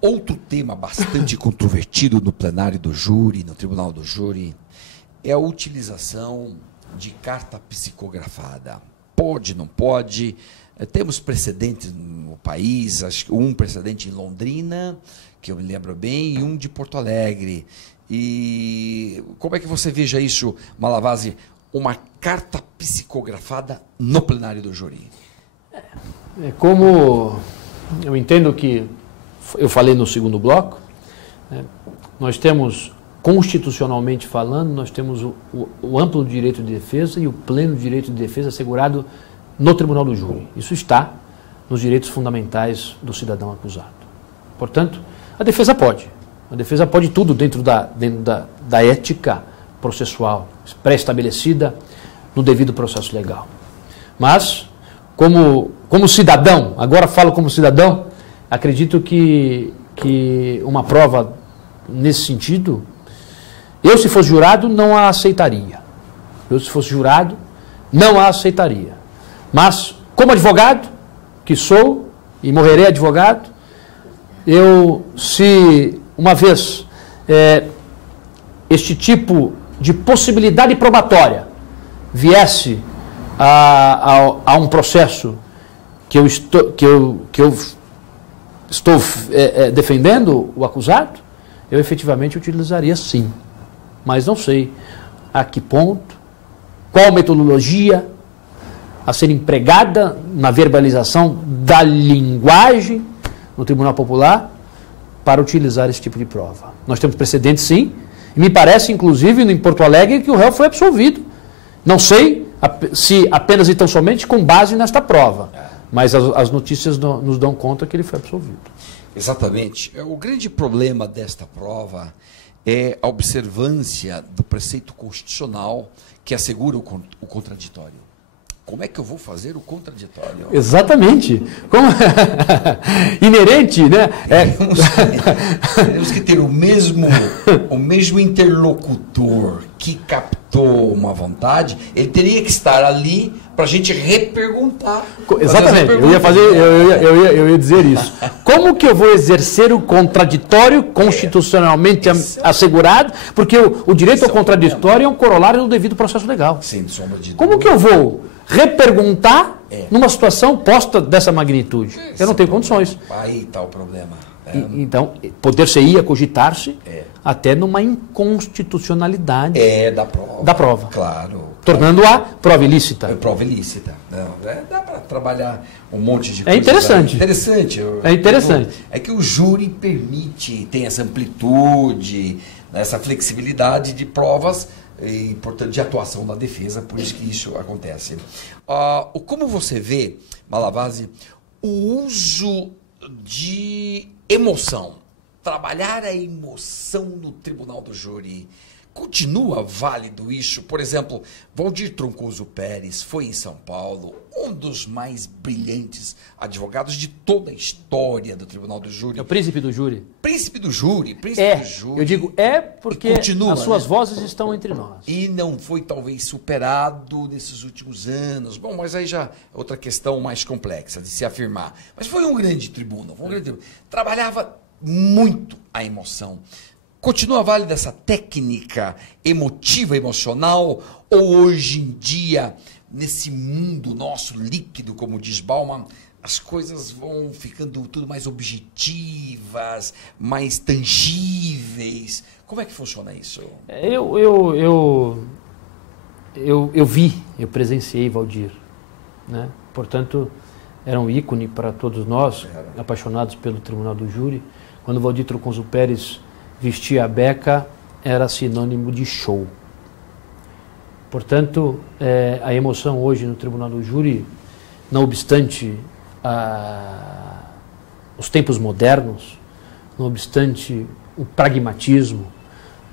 Outro tema bastante controvertido no plenário do júri, no tribunal do júri, é a utilização de carta psicografada. Pode, não pode? Temos precedentes no país, acho que um precedente em Londrina, que eu me lembro bem, e um de Porto Alegre. E como é que você veja isso, Malavasi, uma carta psicografada no plenário do júri? Como eu entendo que eu falei no segundo bloco, nós temos, constitucionalmente falando, nós temos o amplo direito de defesa e o pleno direito de defesa assegurado no tribunal do júri. Isso está nos direitos fundamentais do cidadão acusado. Portanto, a defesa pode. A defesa pode tudo dentro da ética processual pré-estabelecida no devido processo legal. Mas, como cidadão, agora falo como cidadão, acredito que uma prova nesse sentido, eu se fosse jurado não a aceitaria. Eu se fosse jurado não a aceitaria. Mas, como advogado, que sou e morrerei advogado, se uma vez este tipo de possibilidade probatória viesse a um processo que eu estou defendendo o acusado, eu efetivamente utilizaria sim. Mas não sei a que ponto, qual metodologia a ser empregada na verbalização da linguagem no Tribunal Popular para utilizar esse tipo de prova. Nós temos precedentes sim, e me parece inclusive em Porto Alegre que o réu foi absolvido. Não sei se apenas e tão somente com base nesta prova, mas as notícias nos dão conta que ele foi absolvido. Exatamente. O grande problema desta prova é a observância do preceito constitucional que assegura o contraditório. Como é que eu vou fazer o contraditório? Exatamente. Inerente, né? Temos que ter o mesmo interlocutor que captou uma vontade, ele teria que estar ali para a gente reperguntar. Exatamente, eu ia dizer isso. Como que eu vou exercer o contraditório constitucionalmente assegurado? Porque o direito ao contraditório é um corolário do devido processo legal. Sem sombra de dúvida. Como que eu vou reperguntar numa situação posta dessa magnitude? Eu não tenho condições. Aí está o problema. Então, poder-se-ia cogitar-se até numa inconstitucionalidade da prova. Claro. Tornando-a prova ilícita. Prova ilícita. Dá para trabalhar um monte de coisa. É interessante. É interessante. É que o júri tem essa amplitude, essa flexibilidade de provas e, portanto, de atuação da defesa, por isso que isso acontece. Como você vê, Malavasi, o uso de emoção, trabalhar a emoção no tribunal do júri, continua válido isso? Por exemplo, Valdir Troncoso Pérez foi em São Paulo, um dos mais brilhantes advogados de toda a história do tribunal do júri. É o príncipe do júri. Príncipe do júri. Eu digo porque as suas vozes estão entre nós. E não foi talvez superado nesses últimos anos. Bom, mas aí já é outra questão mais complexa de se afirmar. Mas foi um grande tribuno. Trabalhava muito a emoção. Continua válida essa técnica emotiva, emocional, ou hoje em dia, nesse mundo nosso líquido, como diz Bauman, as coisas vão ficando tudo mais objetivas, mais tangíveis? Como é que funciona isso? Eu presenciei Valdir, né? Portanto, era um ícone para todos nós, apaixonados pelo Tribunal do Júri. Quando Valdir Troncoso Pérez vestia a beca, era sinônimo de show. Portanto, a emoção hoje no Tribunal do Júri, não obstante os tempos modernos, não obstante o pragmatismo,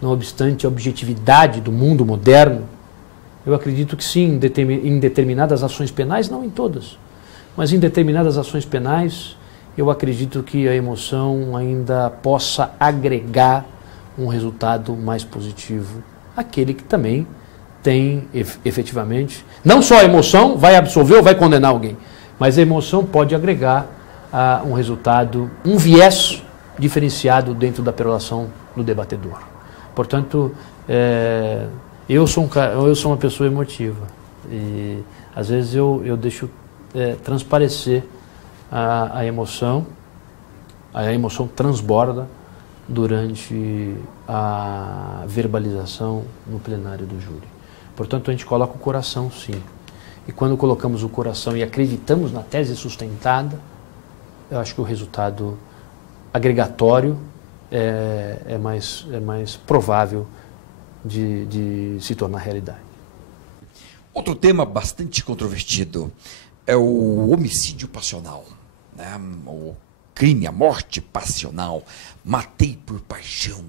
não obstante a objetividade do mundo moderno, eu acredito que sim, em determinadas ações penais, não em todas, mas em determinadas ações penais, eu acredito que a emoção ainda possa agregar um resultado mais positivo, aquele que também tem efetivamente, não só a emoção vai absolver ou vai condenar alguém, mas a emoção pode agregar um resultado, um viés diferenciado dentro da perolação do debatedor. Portanto, eu sou uma pessoa emotiva e às vezes eu deixo transparecer a emoção transborda durante a verbalização no plenário do júri. Portanto, a gente coloca o coração, sim. E quando colocamos o coração e acreditamos na tese sustentada, eu acho que o resultado agregatório é mais provável de se tornar realidade. Outro tema bastante controvertido é o homicídio passional, né? O crime, a morte passional, matei por paixão.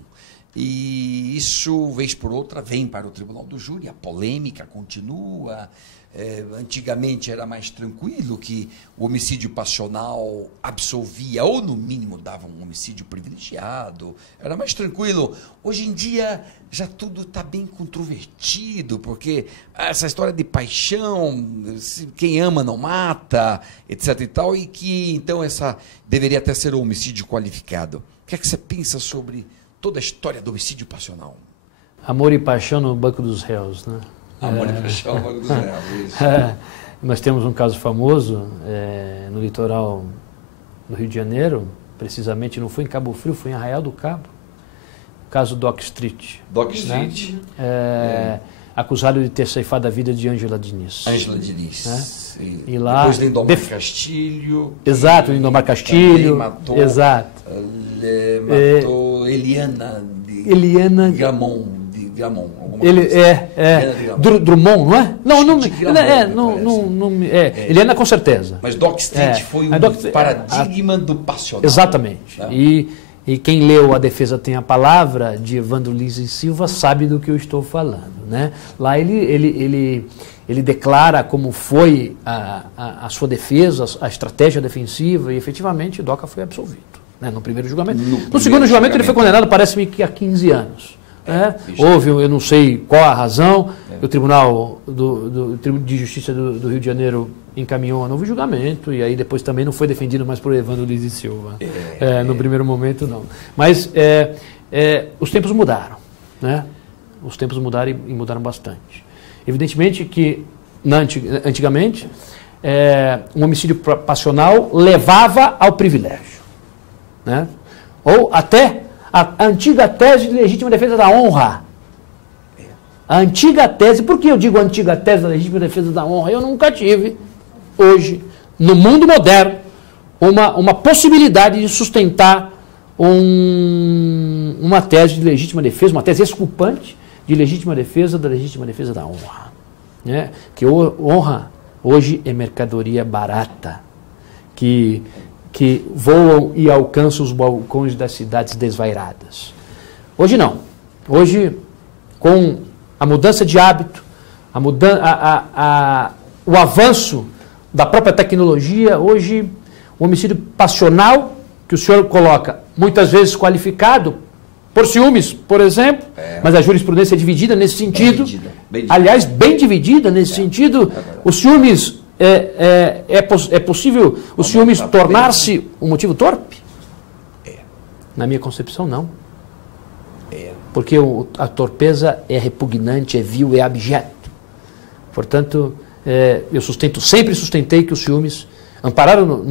E isso, vez por outra, vem para o tribunal do júri, a polêmica continua. Antigamente era mais tranquilo, que o homicídio passional absolvia, ou no mínimo dava um homicídio privilegiado, era mais tranquilo. Hoje em dia já tudo está bem controvertido, porque essa história de paixão, quem ama não mata, etc. e tal, e que então essa deveria até ser um homicídio qualificado. O que é que você pensa sobre toda a história do homicídio passional? Amor e paixão no banco dos réus, né? Amor e paixão no banco dos réus, isso. Nós temos um caso famoso no litoral do Rio de Janeiro, precisamente não foi em Cabo Frio, foi em Arraial do Cabo, o caso Doc Street. Doc Street. Acusado de ter ceifado a vida de Ângela Diniz. Ângela Diniz. E lá, depois Lindomar Castilho. Exato, Lindomar Castilho. Matou, exato. Matou Eliana de Gramont. Drummond, não é? Não, Eliana com certeza. Mas Doc Street foi paradigma do passional. Exatamente. E quem leu A Defesa Tem a Palavra, de Evandro Lins e Silva, sabe do que eu estou falando, né? Lá ele declara como foi a sua defesa, a estratégia defensiva, e efetivamente Doca foi absolvido, né, no primeiro julgamento. No segundo julgamento ele foi condenado, parece-me que a 15 anos. Houve, eu não sei qual a razão, o Tribunal de Justiça do Rio de Janeiro encaminhou a novo julgamento, e aí depois também não foi defendido mais por Evandro Lins e Silva. No primeiro momento, não. Mas os tempos mudaram, né? Os tempos mudaram e mudaram bastante. Evidentemente que, antigamente, um homicídio passional levava ao privilégio, né? Ou até a antiga tese de legítima defesa da honra. A antiga tese, por que eu digo antiga tese da legítima defesa da honra? Eu nunca tive, hoje, no mundo moderno, uma possibilidade de sustentar uma tese de legítima defesa, uma tese exculpante de legítima defesa da honra. Né? Que honra hoje é mercadoria barata, que voam e alcançam os balcões das cidades desvairadas. Hoje não. Hoje, com a mudança de hábito, o avanço da própria tecnologia, hoje o homicídio passional, que o senhor coloca muitas vezes qualificado por ciúmes, por exemplo, mas a jurisprudência é dividida nesse sentido. Bem dividida. Aliás, bem dividida nesse sentido. Os ciúmes, é possível os ciúmes tornar-se um motivo torpe? Na minha concepção, não. Porque a torpeza é repugnante, é vil, é abjeto. Portanto, eu sempre sustentei que os ciúmes, amparado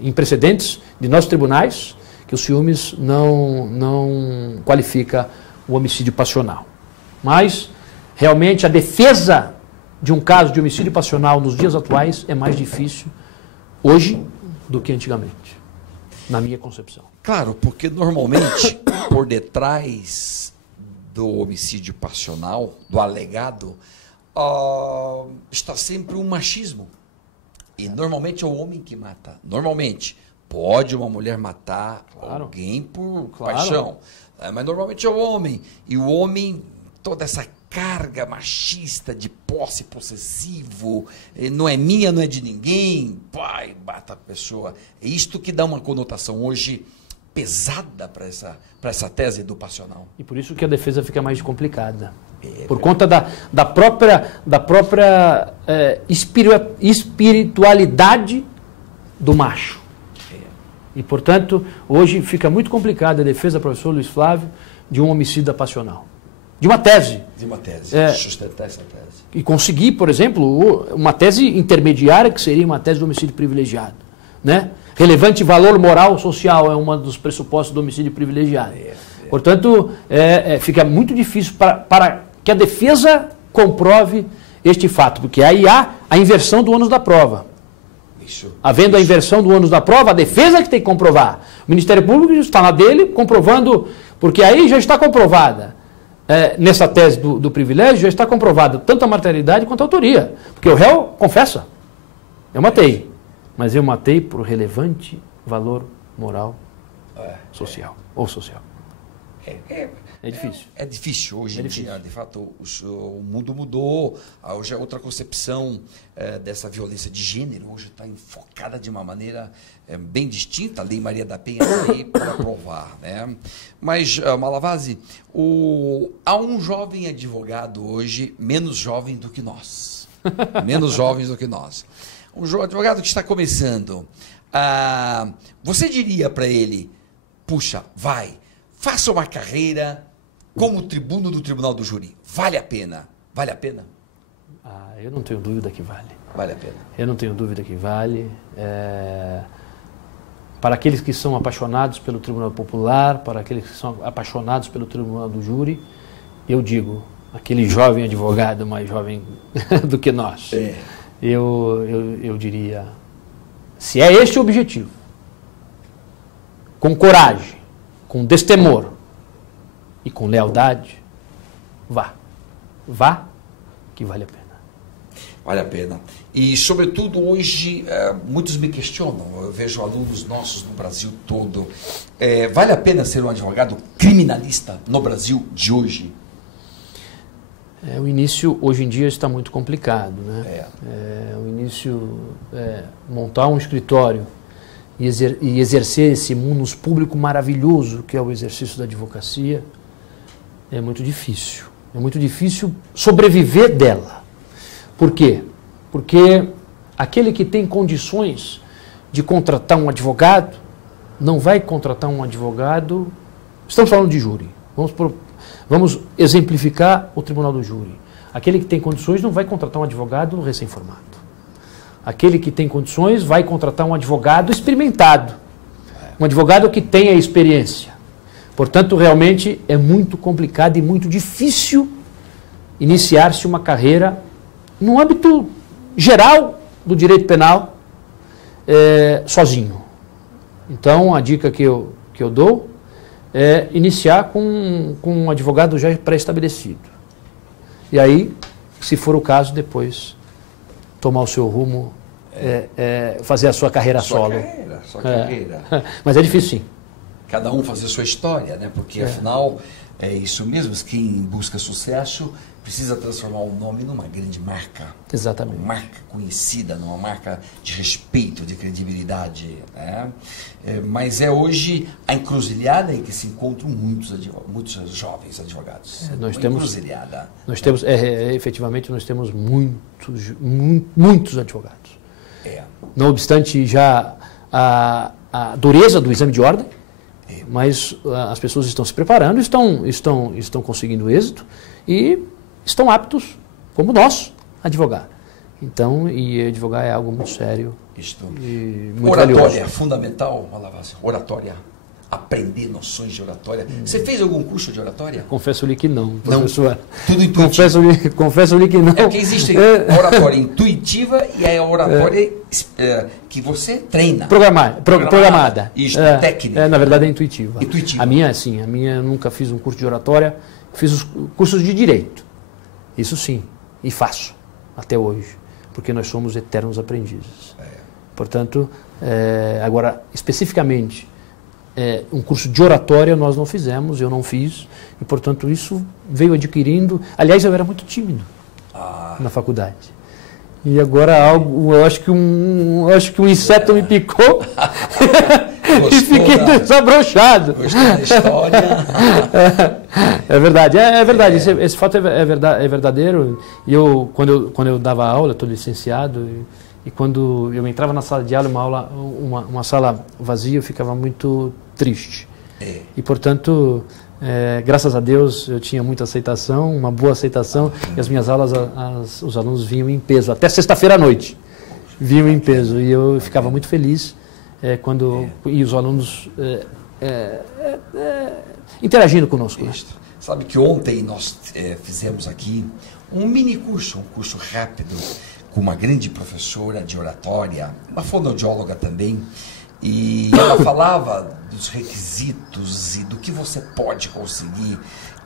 em precedentes de nossos tribunais, que os ciúmes não qualifica o homicídio passional. Mas, realmente, a defesa de um caso de homicídio passional nos dias atuais é mais difícil hoje do que antigamente, na minha concepção. Claro, porque normalmente, por detrás do homicídio passional, do alegado, está sempre um machismo. E normalmente é o homem que mata. Normalmente. Pode uma mulher matar alguém por paixão, mas normalmente é o homem. E o homem, toda essa carga machista de posse, possessivo, não é minha, não é de ninguém, pai, mata a pessoa. É isto que dá uma conotação hoje pesada para essa tese do passional. E por isso que a defesa fica mais complicada. Por conta da própria espiritualidade do macho. E, portanto, hoje fica muito complicada a defesa, professor Luiz Flávio, de um homicídio passional. De uma tese. De uma tese, sustentar essa tese. E conseguir, por exemplo, uma tese intermediária, que seria uma tese do homicídio privilegiado. Né? Relevante valor moral social é um dos pressupostos do homicídio privilegiado. Portanto, fica muito difícil para que a defesa comprove este fato, porque aí há a inversão do ônus da prova. Havendo a inversão do ônus da prova, a defesa que tem que comprovar. O Ministério Público está na dele, comprovando, porque aí já está comprovada, nessa tese do privilégio, já está comprovada tanto a materialidade quanto a autoria. Porque o réu confessa. Eu matei, mas eu matei por relevante valor moral social, ou social. É difícil. É difícil hoje em dia, de fato, o mundo mudou, hoje é outra concepção dessa violência de gênero, hoje está enfocada de uma maneira bem distinta, a Lei Maria da Penha está aí para provar. Né? Mas, Malavasi, há um jovem advogado hoje, menos jovem do que nós, menos jovens do que nós. Um advogado que está começando, você diria para ele, puxa, faça uma carreira como tribuno do Tribunal do Júri. Vale a pena? Vale a pena? Eu não tenho dúvida que vale. Vale a pena? Eu não tenho dúvida que vale. Para aqueles que são apaixonados pelo Tribunal Popular, para aqueles que são apaixonados pelo Tribunal do Júri, eu digo, aquele jovem advogado mais jovem do que nós, eu diria, se é este o objetivo, com coragem, com destemor e com lealdade, vá que vale a pena. Vale a pena. E, sobretudo, hoje, muitos me questionam, eu vejo alunos nossos no Brasil todo, vale a pena ser um advogado criminalista no Brasil de hoje? O início, hoje em dia, está muito complicado. Né? O início, montar um escritório e exercer esse munus público maravilhoso que é o exercício da advocacia, é muito difícil. É muito difícil sobreviver dela. Por quê? Porque aquele que tem condições de contratar um advogado, não vai contratar um advogado... Estamos falando de júri. Vamos exemplificar o Tribunal do Júri. Aquele que tem condições não vai contratar um advogado recém-formado. Aquele que tem condições vai contratar um advogado experimentado. Um advogado que tenha experiência. Portanto, realmente é muito complicado e muito difícil iniciar-se uma carreira no âmbito geral do direito penal sozinho. Então, a dica que eu dou é iniciar com um advogado já pré-estabelecido. E aí, se for o caso, depois tomar o seu rumo, fazer a sua carreira solo. Sua carreira. Mas é difícil, sim. Cada um fazer a sua história, né? Porque afinal é isso mesmo, quem busca sucesso precisa transformar o nome numa grande marca. Exatamente. Uma marca conhecida, numa marca de respeito, de credibilidade. Né? Mas é hoje a encruzilhada em que se encontram muitos jovens advogados. Efetivamente, nós temos muitos advogados. Não obstante já a dureza do exame de ordem, mas as pessoas estão se preparando, estão conseguindo êxito e estão aptos, como nós, a advogar. Então, e advogar é algo muito sério e muito oratória valioso. É fundamental, Malavasi. Oratória. Aprender noções de oratória. Você fez algum curso de oratória? Confesso-lhe que não, professor. Tudo intuitivo. Confesso-lhe que não. É porque existe a oratória intuitiva e a oratória que você treina. Programada. Isso, técnica. Na verdade é intuitiva. Intuitiva. A minha, sim. A minha, eu nunca fiz um curso de oratória. Fiz os cursos de direito. Isso sim. E faço. Até hoje. Porque nós somos eternos aprendizes. Portanto, agora, especificamente, um curso de oratória nós não fizemos, eu não fiz, e portanto isso veio adquirindo. Aliás, eu era muito tímido na faculdade. E agora eu acho que um inseto me picou e fiquei desabrochado. Gostou da história? É verdade, verdade. Esse fato é verdadeiro. E quando eu dava aula, eu estou licenciado, E quando eu entrava na sala de aula, uma sala vazia, eu ficava muito triste. E, portanto, graças a Deus, eu tinha muita aceitação, uma boa aceitação, e as minhas aulas, os alunos vinham em peso, até sexta-feira à noite, vinham em peso. E eu ficava muito feliz e os alunos interagindo conosco. Né? Sabe que ontem nós fizemos aqui um mini curso, um curso rápido, com uma grande professora de oratória, uma fonoaudióloga também, e ela falava dos requisitos e do que você pode conseguir.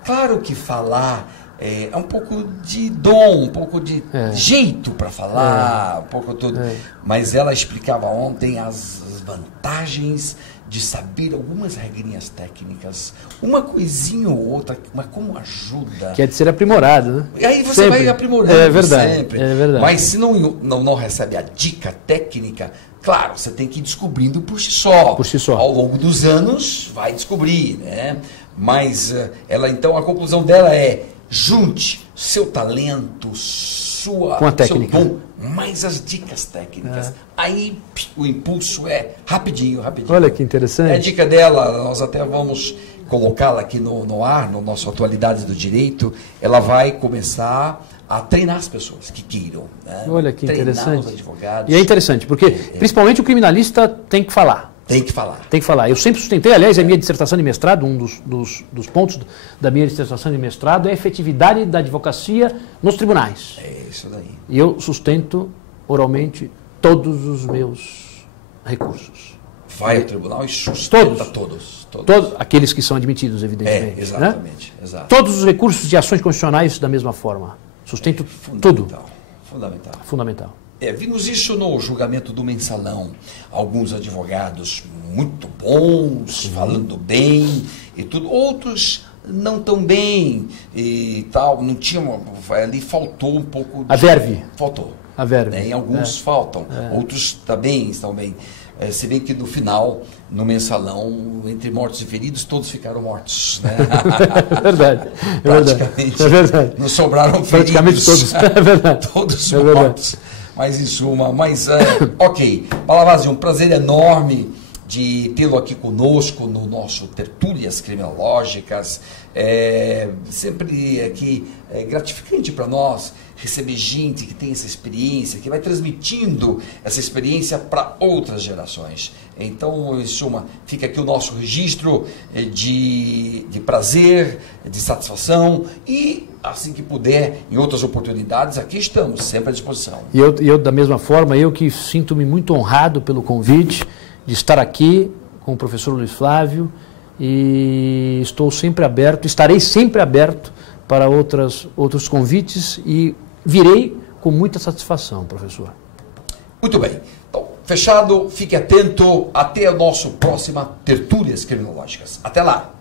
Claro que falar é um pouco de dom, um pouco de jeito para falar, um pouco tudo. Mas ela explicava ontem as vantagens de saber algumas regrinhas técnicas, uma coisinha ou outra, mas como ajuda. Que é de ser aprimorado, né? E aí você vai aprimorando sempre. É verdade. Mas se não recebe a dica técnica, claro, você tem que ir descobrindo por si só. Por si só. Ao longo dos anos, vai descobrir, né? Mas então, a conclusão dela é: junte seu talento, com a técnica, seu dom, mais as dicas técnicas. Aí o impulso é rapidinho. Olha que interessante. A dica dela, nós até vamos colocá-la aqui no ar, no nosso Atualidades do Direito. Ela vai começar a treinar as pessoas que queiram. Né? Olha que treinar interessante. Os advogados. E é interessante, porque principalmente o criminalista tem que falar. Tem que falar. Tem que falar. Eu sempre sustentei, aliás, a minha dissertação de mestrado, um dos pontos da minha dissertação de mestrado é a efetividade da advocacia nos tribunais. É isso daí. E eu sustento oralmente todos os meus recursos. Vai ao tribunal e sustenta todos. Todos aqueles que são admitidos, evidentemente. Exatamente. Né? Exato. Todos os recursos de ações constitucionais da mesma forma. Sustento tudo. Fundamental. Vimos isso no julgamento do mensalão. Alguns advogados muito bons, falando bem e tudo. Outros não tão bem e tal. Não tinha ali faltou um pouco. A verve. Faltou. A verve. Em alguns faltam. Outros também estão bem. Se bem que no final, no mensalão, entre mortos e feridos, todos ficaram mortos. Né? É verdade. Praticamente. É verdade. Não sobraram feridos. Praticamente todos. É verdade. Todos mortos. Mas em suma, ok. Palavazzi, um prazer enorme de tê-lo aqui conosco no nosso Tertúlias Criminológicas. Sempre aqui é gratificante para nós receber gente que tem essa experiência, que vai transmitindo essa experiência para outras gerações. Então, em suma, fica aqui o nosso registro de prazer, de satisfação e, assim que puder, em outras oportunidades, aqui estamos, sempre à disposição. E eu da mesma forma, eu que sinto-me muito honrado pelo convite de estar aqui com o professor Luiz Flávio e estarei sempre aberto para outros convites e virei com muita satisfação, professor. Muito bem. Então, fechado, fique atento, até a nossa próxima Tertúlias Criminológicas. Até lá!